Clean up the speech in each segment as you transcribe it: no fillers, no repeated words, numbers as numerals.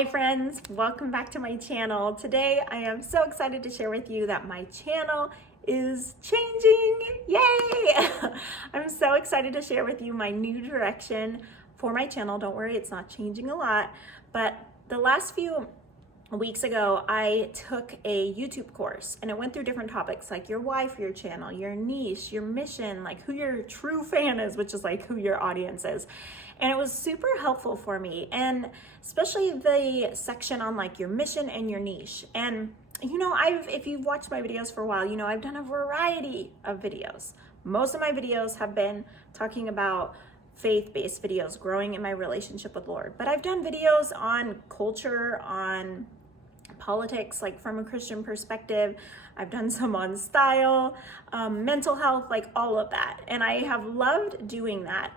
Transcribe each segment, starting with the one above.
Hi friends, welcome back to my channel. Today I am so excited to share with you that my channel is changing. Yay! I'm so excited to share with you my new direction for my channel. Don't worry, it's not changing a lot, but the last few weeks ago I took a YouTube course and it went through different topics like your why for your channel, your niche, your mission, like who your true fan is, which is like who your audience is. And it was super helpful for me, and especially the section on like your mission and your niche. And you know, if you've watched my videos for a while, you know I've done a variety of videos. Most of my videos have been talking about faith-based videos, growing in my relationship with Lord. But I've done videos on culture, on politics, like from a Christian perspective. I've done some on style, mental health, like all of that. And I have loved doing that.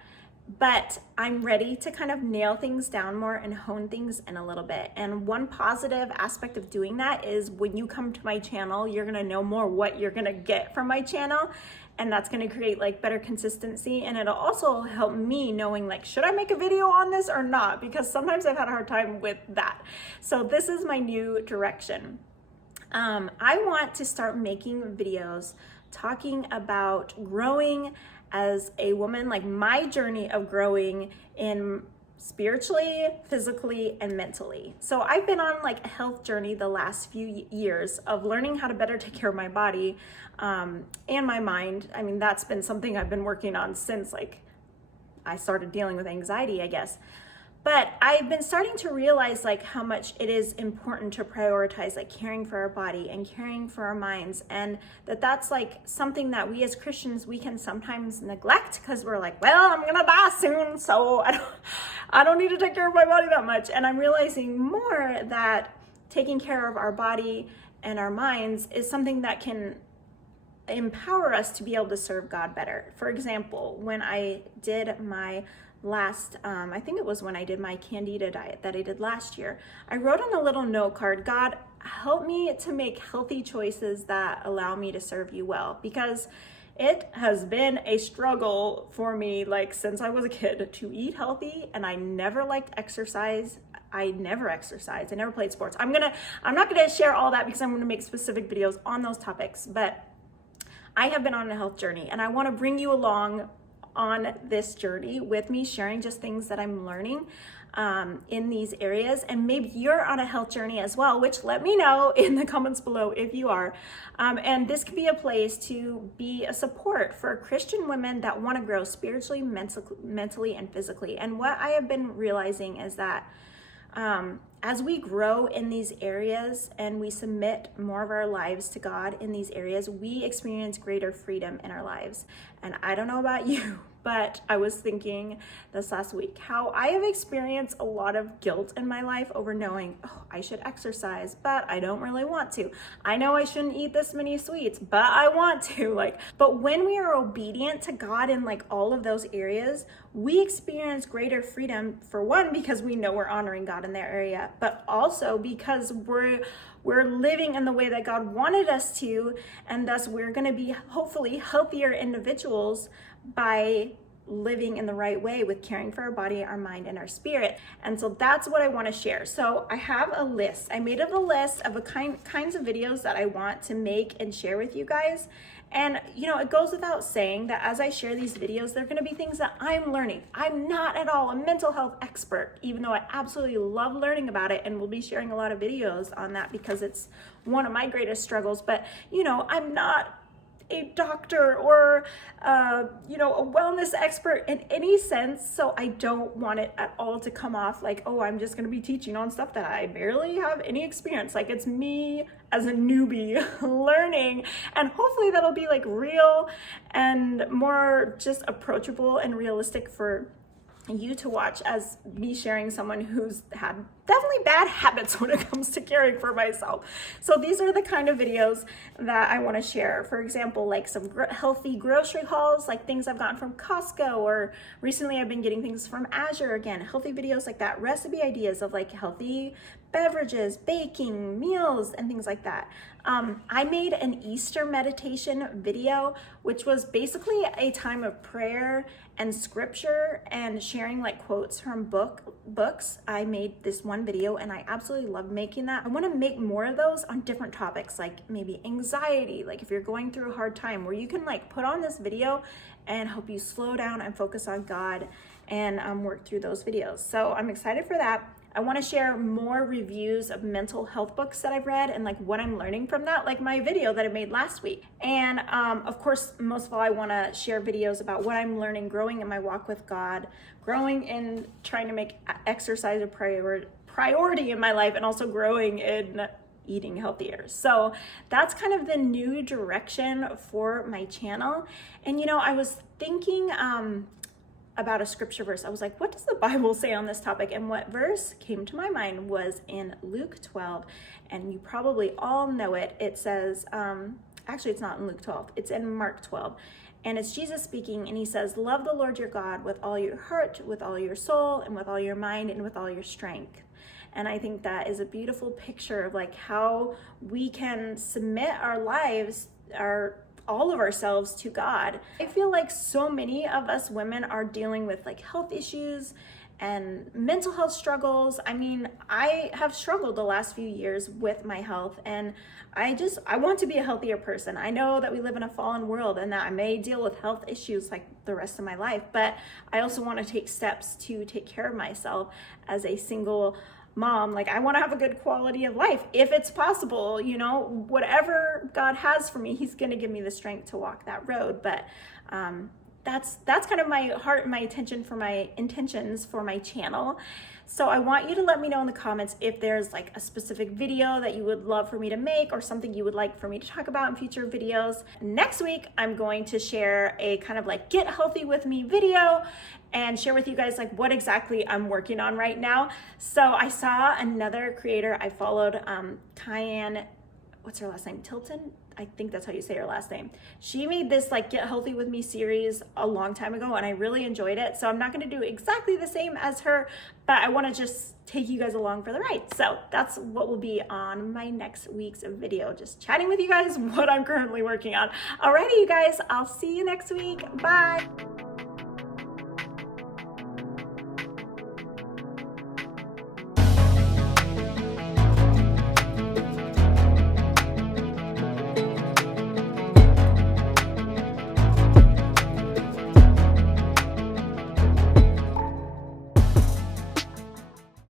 But I'm ready to kind of nail things down more and hone things in a little bit. And one positive aspect of doing that is when you come to my channel, you're gonna know more what you're gonna get from my channel. And that's gonna create like better consistency. And it'll also help me knowing like, should I make a video on this or not? Because sometimes I've had a hard time with that. So this is my new direction. I want to start making videos talking about growing as a woman, like my journey of growing in spiritually, physically, and mentally. So I've been on like a health journey the last few years of learning how to better take care of my body and my mind. I mean, that's been something I've been working on since like I started dealing with anxiety, I guess. But I've been starting to realize like how much it is important to prioritize like caring for our body and caring for our minds, and that's like something that we as Christians, we can sometimes neglect because we're like, well, I'm gonna die soon, so I don't need to take care of my body that much. And I'm realizing more that taking care of our body and our minds is something that can empower us to be able to serve God better. For example, when I did my last, I think it was when I did my Candida diet that I did last year, I wrote on a little note card, God, help me to make healthy choices that allow me to serve you well, because it has been a struggle for me like since I was a kid to eat healthy, and I never liked exercise. I never exercised. I never played sports. I'm not gonna share all that because I'm gonna make specific videos on those topics, but I have been on a health journey and I want to bring you along on this journey with me, sharing just things that I'm learning in these areas. And maybe you're on a health journey as well, which let me know in the comments below if you are. And this could be a place to be a support for Christian women that want to grow spiritually, mentally, and physically. And what I have been realizing is that as we grow in these areas and we submit more of our lives to God in these areas, we experience greater freedom in our lives. And I don't know about you, but I was thinking this last week how I have experienced a lot of guilt in my life over knowing, oh, I should exercise, but I don't really want to. I know I shouldn't eat this many sweets, but I want to. But when we are obedient to God in like all of those areas, we experience greater freedom, for one, because we know we're honoring God in their area, but also because we're living in the way that God wanted us to, and thus we're going to be hopefully healthier individuals by living in the right way with caring for our body, our mind, and our spirit. And so that's what I want to share. So I have a list. I made up a list of kinds of videos that I want to make and share with you guys. And you know, it goes without saying that as I share these videos, they're going to be things that I'm learning. I'm not at all a mental health expert, even though I absolutely love learning about it, and we'll be sharing a lot of videos on that because it's one of my greatest struggles. But you know, I'm not a doctor or you know, a wellness expert in any sense, so I don't want it at all to come off like, oh, I'm just going to be teaching on stuff that I barely have any experience. Like, it's me as a newbie learning, and hopefully that'll be like real and more just approachable and realistic for you to watch as me sharing someone who's had definitely bad habits when it comes to caring for myself. So these are the kind of videos that I want to share. For example, like some healthy grocery hauls, like things I've gotten from Costco, or recently I've been getting things from Azure. Again, healthy videos like that, recipe ideas of like healthy beverages, baking, meals, and things like that. I made an Easter meditation video, which was basically a time of prayer and scripture and sharing like quotes from books. I made this one one video and I absolutely love making that. I want to make more of those on different topics, like maybe anxiety, like if you're going through a hard time, where you can like put on this video and help you slow down and focus on God and work through those videos. So I'm excited for that. I want to share more reviews of mental health books that I've read and like what I'm learning from that, like my video that I made last week. And of course, most of all, I want to share videos about what I'm learning, growing in my walk with God, growing in trying to make exercise a priority in my life, and also growing in eating healthier. So that's kind of the new direction for my channel. And you know, I was thinking about a scripture verse. I was like, what does the Bible say on this topic? And what verse came to my mind was in Luke 12, and you probably all know it. It says, actually it's not in Luke 12, it's in Mark 12. And it's Jesus speaking, and he says, love the Lord your God with all your heart, with all your soul, and with all your mind, and with all your strength. And I think that is a beautiful picture of like how we can submit our lives, all of ourselves to God. I feel like so many of us women are dealing with like health issues and mental health struggles. I mean, I have struggled the last few years with my health, and I want to be a healthier person. I know that we live in a fallen world and that I may deal with health issues like the rest of my life, but I also want to take steps to take care of myself as a single mom. Like, I want to have a good quality of life if it's possible. You know, whatever God has for me, he's going to give me the strength to walk that road. But that's kind of my heart and my intentions for my channel. So I want you to let me know in the comments if there's like a specific video that you would love for me to make, or something you would like for me to talk about in future videos. Next week, I'm going to share a kind of like get healthy with me video and share with you guys like what exactly I'm working on right now. So I saw another creator I followed, Kyan, what's her last name? Tilton? I think that's how you say her last name. She made this like Get Healthy With Me series a long time ago, and I really enjoyed it. So I'm not going to do exactly the same as her, but I want to just take you guys along for the ride. So that's what will be on my next week's video, just chatting with you guys what I'm currently working on. Alrighty, you guys, I'll see you next week. Bye.